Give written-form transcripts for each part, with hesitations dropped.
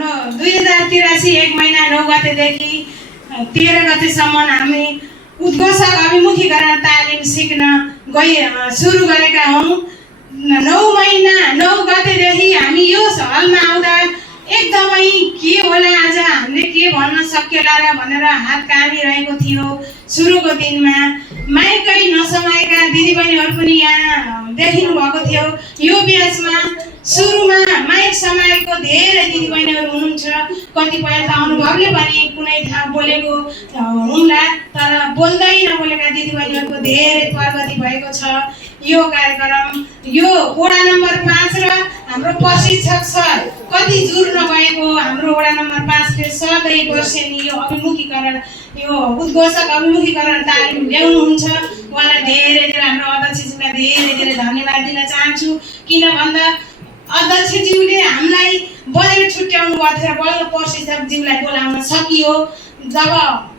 2083 1 महिना 9 गतेदेखि 13 गतेसम्म हामी उद्घोषक अभिमुखीकरण तालिम सिक्न सुरु गरेका हौँ। 9 महिना 9 गतेदेखि हामी यो हलमा आउँदा एकदमै के होला आज हामीले के भन्न सकिएला र भनेर हात कामिरहेको थियो। सुरुको दिनमा माइकै नसमाएका दिदीबहिनीहरू पनि यहाँ देखिनु भएको थियो। यो ब्याचमा सुरुमा माइक समाएको धेरै दिदीबहिनीहरू हुनुहुन्छ। कतिपय त अनुभवले पनि कुनै ठाउँ बोलेको हुन्ला, तर बोल्दै नबोलेका दिदीबहिनीहरूको धेरै प्रगति भएको छ। यो कार्यक्रम यो वडा नम्बर 5 र हाम्रो प्रशिक्षक सर कति जुर्न गएको हाम्रो वडा नम्बर 5 ले सधैँ वर्षेनी यो अभिमुखीकरण यो उद्घोषक अभिमुखीकरण तालिम ल्याउनुहुन्छ। उहाँलाई धेरै धेरै हाम्रो अध्यक्षज्यूलाई धेरै धेरै धन्यवाद दिन चाहन्छु। किन भन्दा अध्यक्षज्यूले हामीलाई बजेट छुट्याउनु भएको थियो, बल्ल प्रशिक्षकज्यूलाई बोलाउन सकियो। जब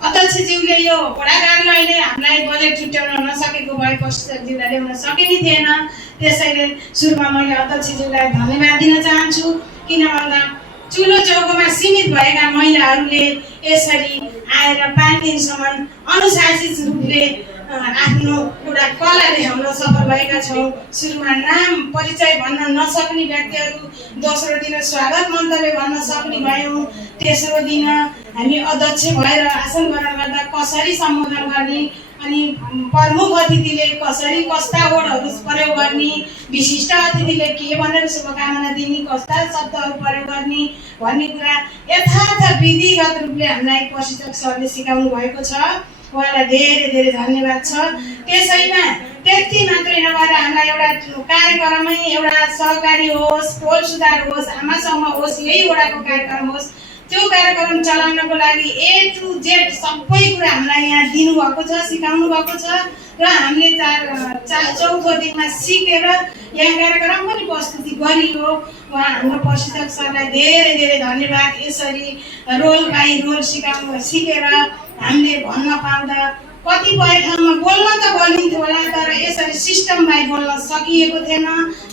अध्यक्षज्यूले यो वडा कार्यालयले हामीलाई बजेट छुट्याउन नसकेको भए प्रशिक्षकज्यूलाई ल्याउन सकिने थिएन। त्यसैले सुरुमा मैले अध्यक्षज्यूलाई धन्यवाद दिन चाहन्छु। किन भन्दा चुलो चौकोमा सीमित भएका महिलाहरूले यसरी आएर 5 दिनसम्म अनुशासित रूपले आफ्नो एउटा कला देखाउन सफल भएका छौँ। सुरुमा नाम परिचय भन्न नसक्ने व्यक्तिहरू दोस्रो दिन स्वागत मन्तव्य भन्न सक्ने भयौँ। तेस्रो दिन हामी अध्यक्ष भएर आसन ग्रहण गर्दा कसरी सम्बोधन गर्ने अनि प्रमुख अतिथिले कसरी कस्ता वर्डहरू प्रयोग गर्ने, विशिष्ट अतिथिले के भनेर शुभकामना दिने, कस्ता शब्दहरू प्रयोग गर्ने भन्ने कुरा यथार्थ विधिगत रूपले हामीलाई प्रशिक्षक सरले सिकाउनु भएको छ। उहाँलाई धेरै धेरै धन्यवाद छ। त्यसैमा त्यति मात्रै नभएर हामीलाई एउटा कार्यक्रममै एउटा सहकारी होस्, टोल सुधार होस्, आमासँग होस्, यही वडाको कार्यक्रम होस्, त्यो कार्यक्रम चलाउनको लागि A to Z सबै कुरा हामीलाई यहाँ दिनुभएको छ, सिकाउनु भएको छ र हामीले चौथो दिनमा सिकेर यहाँ कार्यक्रम पनि प्रस्तुति गरियो। उहाँ हाम्रो प्रशिक्षक सरलाई धेरै धेरै धन्यवाद। यसरी रोल बाई रोल सिकेर हामीले भन्न पाउँदा कतिपय ठाउँमा बोल्न त बोलिन्थ्यो होला, तर यसरी सिस्टम बाई बोल्न सकिएको थिएन,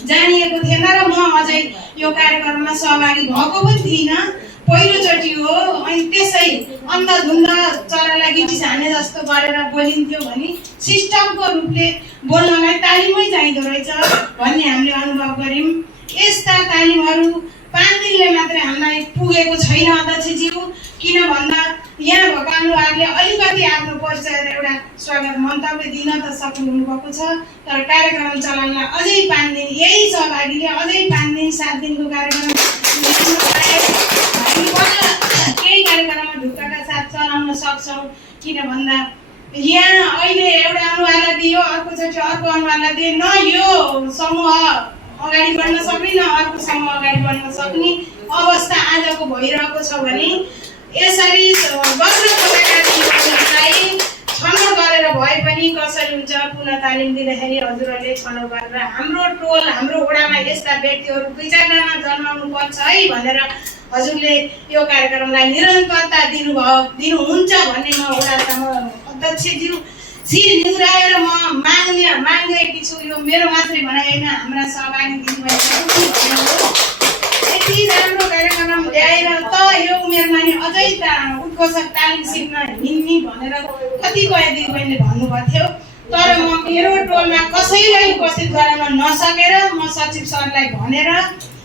जानिएको थिएन र म अझै यो कार्यक्रममा सहभागी भएको पनि थिइनँ। पहिलोचोटि हो। अनि त्यसै अन्धधुन्ध चरालाई गिटी हाने जस्तो गरेर बोलिन्थ्यो भने सिस्टमको रूपले बोल्नलाई तालिमै चाहिँदो रहेछ भन्ने हामीले अनुभव गऱ्यौँ। यस्ता तालिमहरू 5 दिनले मात्रै हामीलाई पुगेको छैन अध्यक्षज्यू। किन भन्दा यहाँ भएका अनुहारले अलिकति आफ्नो परिचय र एउटा स्वागत मन्तव्य दिन त सक्नु भएको छ, तर कार्यक्रम चलाउन अझै 5 दिन यही सहभागीले अझै 5 दिन 7 दिनको कार्यक्रम केही कार्यक्रममा ढुक्काका साथ चलाउन सक्छौँ। किन भन्दा यहाँ अहिले एउटा अनुहारलाई दियो, अर्कोचोटि अर्को अनुहारलाई दिए, न यो समूह अगाडि बढ्न सक्ने न अर्को समूह अगाडि बढ्न सक्ने अवस्था आजको भइरहेको छ भने यसरी वज्र कोटाका छनौट गरेर भए पनि कसरी हुन्छ पुनः तालिम दिँदाखेरि हजुरहरूले छनौट गरेर हाम्रो टोल हाम्रो वडामा यस्ता व्यक्तिहरू 2-4जना जन्माउनु पर्छ है भनेर हजुरले यो कार्यक्रमलाई निरन्तरता दिनुहुन्छ भन्ने म वडामा अध्यक्षज्यू शिर निहुराएर म माग्दैकी छु। यो मेरो मात्रै भनाइ होइन, हाम्रा सहभागी दिदीबहिनीहरू यति राम्रो कार्यक्रम ल्याएर त यो उमेरमा नि अझै उद्घोषक तालिम सिक्न हिँड्ने भनेर कतिपय दिदीबहिनीले भन्नुभएको थियो। तर म मेरो टोलमा कसैलाई उपस्थित गराउन नसकेर म सचिव सरलाई भनेर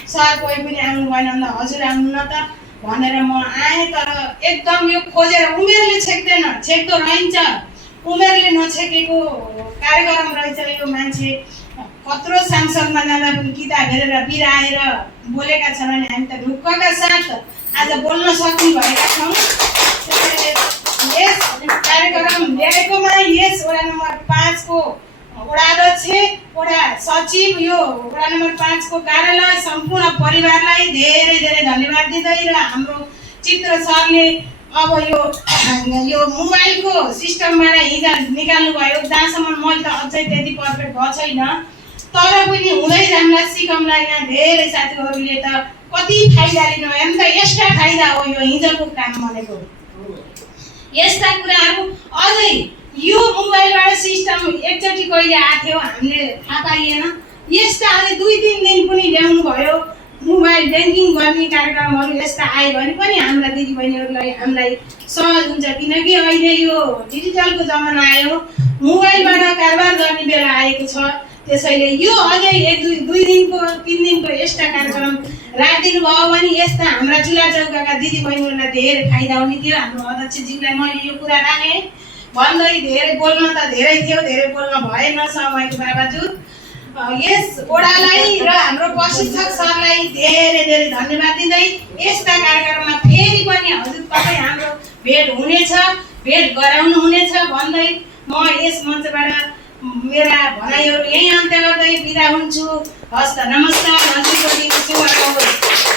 सर कोही पनि आउनु भएन भन्दा हजुर आउनु न त भनेर म आएँ। तर एकदम यो खोजेर उमेरले छेक्दैन, छेक्दो रहन्छ, उमेरले नछेकेको कार्यक्रम रहेछ यो। मान्छे कत्रो सांसदमा जाँदा पनि किताब हेरेर बिराएर बोलेका छन् भने हामी त ढुक्कका साथ आज बोल्न सक्ने भएका छौँ। यस कार्यक्रम ल्याएकोमा यस वडा नम्बर 5 को वडा अध्यक्ष, वडा सचिव, यो वडा नम्बर 5 को कार्यालय सम्पूर्ण परिवारलाई धेरै धेरै धन्यवाद दिँदै र हाम्रो चित्र सरले अब यो मोबाइलको सिस्टमबाट हिजो निकाल्नु भयो। जहाँसम्म मैले त अझै त्यति पर्फेक्ट भएको छैन, तर पनि हुँदै जान्ला सिकमलाई यहाँ धेरै साथीहरूले त कति फाइदा लिनु भयो नि त। एक्स्ट्रा फाइदा हो यो हिजोको काम भनेको। यस्ता कुराहरू अझै यो मोबाइलबाट सिस्टम एकचोटि कहिले आएको थियो हामीले थाहा पाइएन, यस्ता अझै 2-3 दिन पनि ल्याउनु भयो। मोबाइल ब्याङ्किङ गर्ने कार्यक्रमहरू यस्ता आयो भने पनि हाम्रा दिदीबहिनीहरूलाई हामीलाई सहज हुन्छ, किनकि अहिले यो डिजिटलको जमाना आयो, मोबाइलबाट कारोबार गर्ने बेला आएको छ। त्यसैले यो अझै दुई दिनको 3 दिनको यस्ता कार्यक्रम राखिदिनु भयो भने यस्ता हाम्रा चुला चौकाका दिदीबहिनीहरूलाई धेरै फाइदा हुने थियो। हाम्रो अध्यक्षज्यूलाई मैले यो कुरा राखेँ भन्दै धेरै बोल्न त धेरै थियो, धेरै बोल्न भएन समयको बावजुद। यस ओडालाई र हाम्रो प्रशिक्षक सरलाई धेरै धेरै धन्यवाद दिँदै यस्ता कार्यक्रममा फेरि पनि हजुर तपाईँ हाम्रो भेट हुनेछ, भेट गराउनु हुनेछ भन्दै म यस मञ्चबाट मेरा भनाइहरू यही अन्त्य गर्दै बिदा हुन्छु। हस्त नमस्कार, हजुरको दिन शुभ होस्।